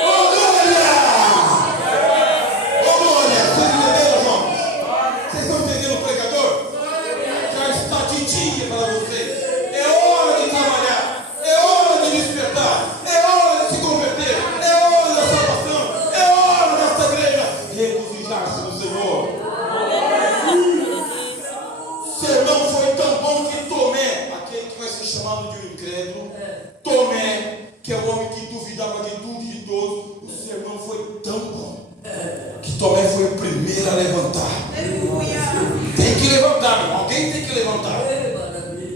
Ô glória! Ô glória! Vocês entenderam, irmãos? Vocês estão entendendo o pregador? Já está de dia para vocês. É hora de trabalhar, é hora de despertar, é hora de se converter, é hora da salvação, é hora desta igreja regozijar-se no Senhor. O sermão foi tão bom que Tomé, aquele que vai ser chamado de um incrédulo, Tomé, que é o homem que duvidava de tudo e de todos, o sermão foi tão bom que Tomé foi o primeiro a levantar. Tem que levantar, irmão. Alguém tem que levantar.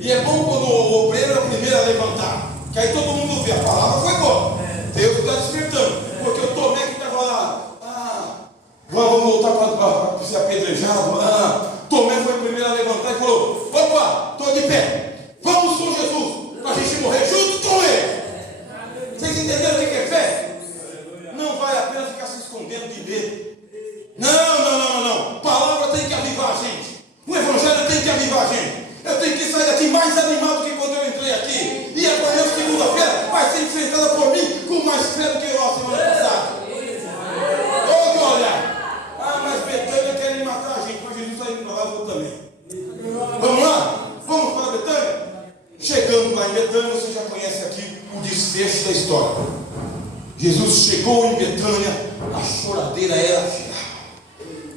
E é bom quando o obreiro é o primeiro a levantar, que aí todo mundo vê, a palavra foi boa, Deus está despertando. Porque o Tomé que estava lá, vamos voltar para ser apedrejado, Tomé foi o primeiro a levantar e falou: opa, estou de pé, vamos com Jesus, para a gente morrer junto com ele. Vocês entenderam o que é fé? Não vale a pena ficar se escondendo de medo. Não. Palavra tem que avivar a gente. O evangelho tem que avivar a gente. Eu tenho que sair daqui mais animado que quando eu entrei aqui. E amanhã, segunda-feira, vai ser enfrentada por mim com mais fé do que eu a semana passada. Ô glória! Mas Betânia quer me matar a gente, mas Jesus está indo para lá, eu vou também. Vamos lá? Vamos para Betânia? Chegando lá em Betânia, você já conhece aqui o desfecho da história. Jesus chegou em Betânia, a choradeira era geral.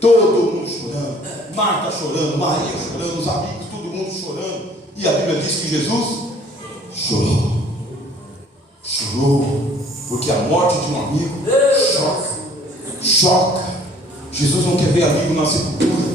Todo mundo chorando, Marta chorando, Maria chorando, os amigos, todo mundo chorando. E a Bíblia diz que Jesus chorou, porque a morte de um amigo choca. Jesus não quer ver amigo na sepultura.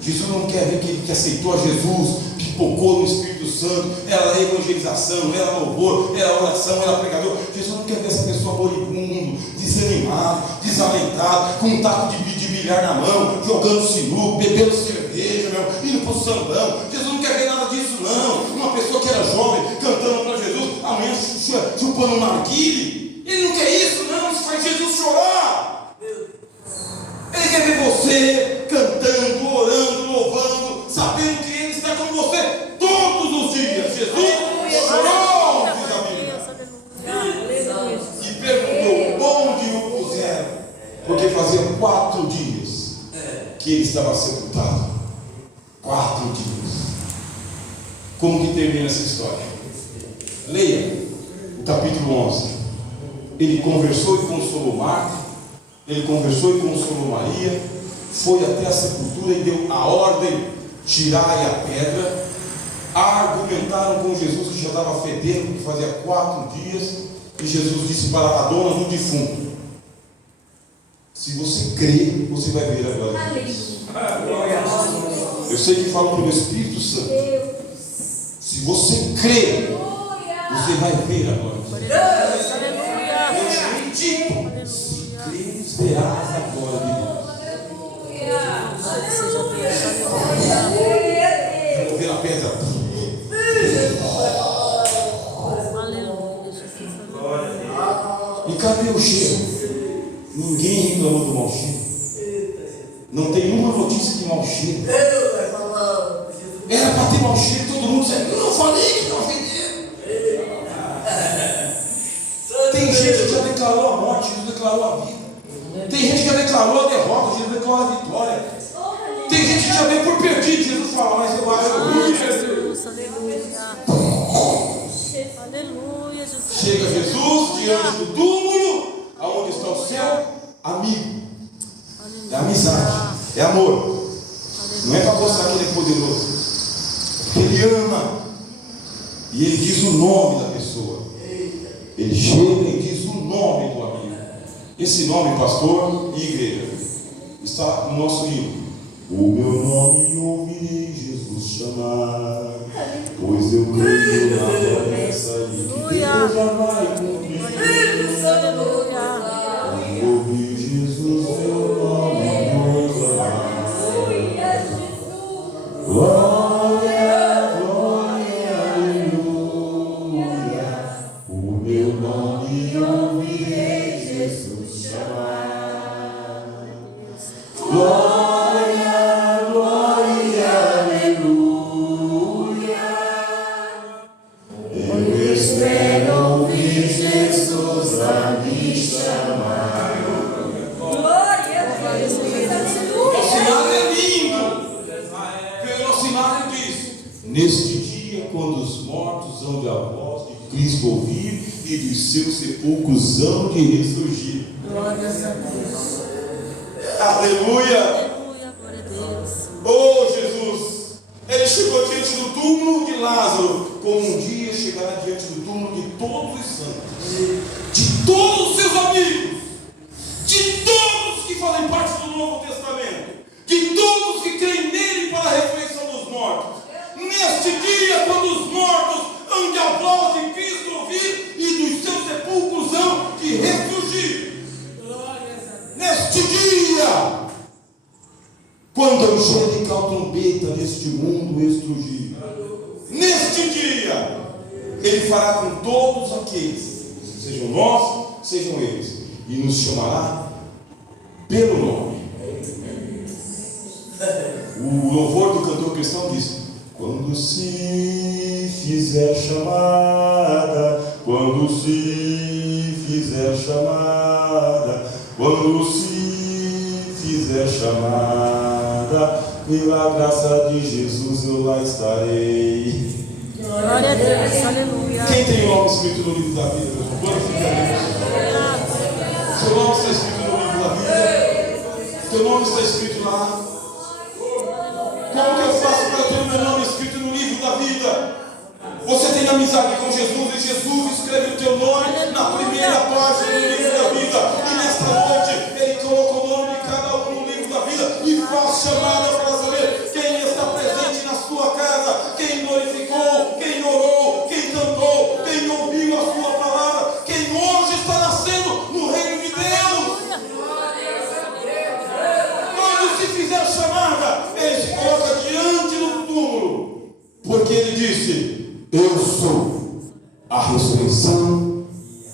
Jesus não quer ver que aceitou a Jesus, pipocou no Espírito Santo, era evangelização, era louvor, era oração, era pregador. Jesus não quer ver essa pessoa moribundo, desanimado, desalentado, com um taco de bilhar na mão, jogando sinuca, bebendo cerveja, indo para o sambão. Jesus não quer ver nada disso, não. Uma pessoa que era jovem, cantando para Jesus, amanhã chupando um narguile. Ele não quer isso, não. Isso faz Jesus chorar. Ele quer ver você cantando, orando, louvando, sabendo que Ele está com você todos os dias. Jesus chorou, diz a Bíblia. E perguntou onde o puseram, porque fazia 4 dias que ele estava sepultado. 4 dias. Como que termina essa história? Leia o capítulo 11. Ele conversou e consolou Marta. Ele conversou e consolou Maria, foi até a sepultura e deu a ordem: tirai a pedra. Argumentaram com Jesus que já estava fedendo, porque fazia 4 dias, e Jesus disse para a dona do defunto: se você crer, você vai ver a glória de Deus. Eu sei que falo pelo Espírito Santo. Se você crer, você vai ver a glória de Deus. Eu digo, se creres, verás a glória de Deus. Eu vou ver a pedra. E cadê o cheiro? Ninguém reclamou do mau cheiro. Não tem uma notícia de mau cheiro. Era para ter mau cheiro, todo mundo dizendo, eu não falei que não fedeu. Tem gente que já declarou a morte, Jesus declarou a vida. Tem gente que já declarou a derrota, Jesus declarou a vitória. Tem gente que já veio por perdido, Jesus fala, mas eu acho Jesus, aleluia. Aleluia, Jesus. Chega Jesus diante do túmulo, aonde está o seu amigo. É amizade, é amor. Não é para mostrar que ele é poderoso. Porque ele ama. E ele diz o nome da pessoa. Ele chega e diz o nome do amigo. Esse nome, pastor e igreja, está no nosso hino. O meu nome ouvirei Jesus chamar, pois eu creio na promessa e que Deus já vai cumprir. Ouvir Jesus, meu nome, proclamar. Glória, glória, aleluia. O meu nome ouvirei Jesus chamar. Glória, glória, aleluia. Eu espero ouvir Jesus a me chamar. O cenário é lindo. Pelo cenário diz: neste dia, quando os mortos hão de a voz de Cristo ouvir e dos seus sepulcros hão de ressurgir. Glórias a Deus. Aleluia! Aleluia, glória a Deus. Oh Jesus! Ele chegou diante do túmulo de Lázaro, como um dia chegará diante do túmulo de todos os santos, de todos os seus amigos, de todos que fazem parte do Novo Testamento, de todos que creem nele para a ressurreição dos mortos. Neste dia, quando os mortos hão de a voz de Cristo ouvir e dos seus sepulcros hão de ressurgir. Neste dia, quando a angelical trombeta neste mundo estrugir, neste dia, ele fará com todos aqueles, sejam nós, sejam eles, e nos chamará pelo nome. O louvor do cantor cristão diz: quando se fizer chamada, quando se fizer chamada, quando se fizer chamada, pela graça de Jesus eu lá estarei. Glória a Deus, aleluia. Quem tem o nome escrito no livro da vida, meu irmão? Glorifica a Deus. Seu nome está escrito no livro da vida. Teu nome está escrito lá. Como que eu faço para ter o meu nome escrito no livro da vida? Você tem amizade com Jesus e Jesus escreve o teu nome na primeira página do livro da vida. E nesta noite ele coloca o nome de cada um no livro da vida e faz chamada para saber quem está presente na sua casa, quem glorificou, quem orou, quem cantou, quem ouviu a sua palavra, quem hoje está nascendo no reino de Deus. Quando se fizer chamada, ele se coloca diante do túmulo, porque ele disse: eu sou a ressurreição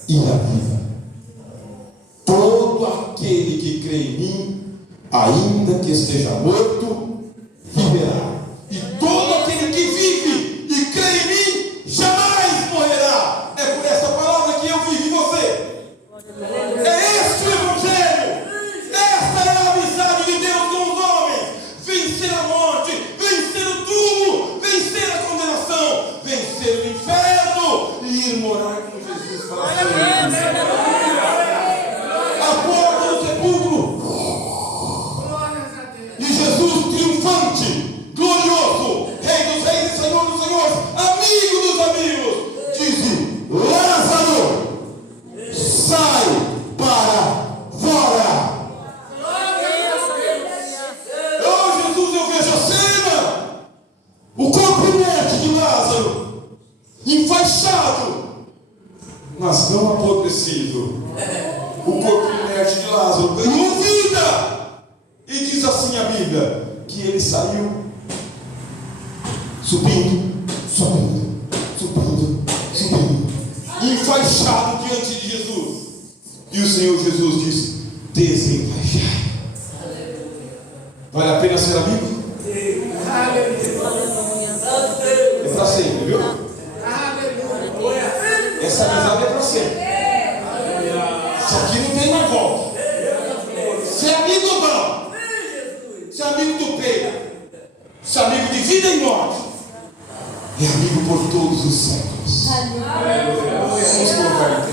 e a vida. Todo aquele que crê em mim, ainda que esteja morto, viverá. E todo aquele que vive e crê em mim, jamais morrerá. É por essa palavra que eu vivo em você. É este o Evangelho. Esta é a amizade de Deus com os homens. Vencer a morte, vencer o túmulo, vencer a condenação, vencer o inferno e ir morar com Jesus para sempre. A porta do sepulcro. E Jesus triunfante, glorioso, Rei dos reis e Senhor dos senhores, amigo dos amigos, diz: Lázaro, sai para fora. Oh Jesus, eu vejo a cena. O corpo inerte de Lázaro, enfaixado, mas não apodrecido. O corpo inerte de Lázaro ganhou vida. E diz assim a Bíblia, que ele saiu subindo, subindo, subindo, subindo, enfaixado diante de Jesus. E o Senhor Jesus disse: desencaixai. Vale a pena ser amigo? É para sempre, viu? Essa amizade é para sempre. Isso aqui não tem mais volta. Ser amigo não. Ser amigo do peito. Ser amigo de vida e morte. É amigo por todos os séculos. Vamos colocar em pé.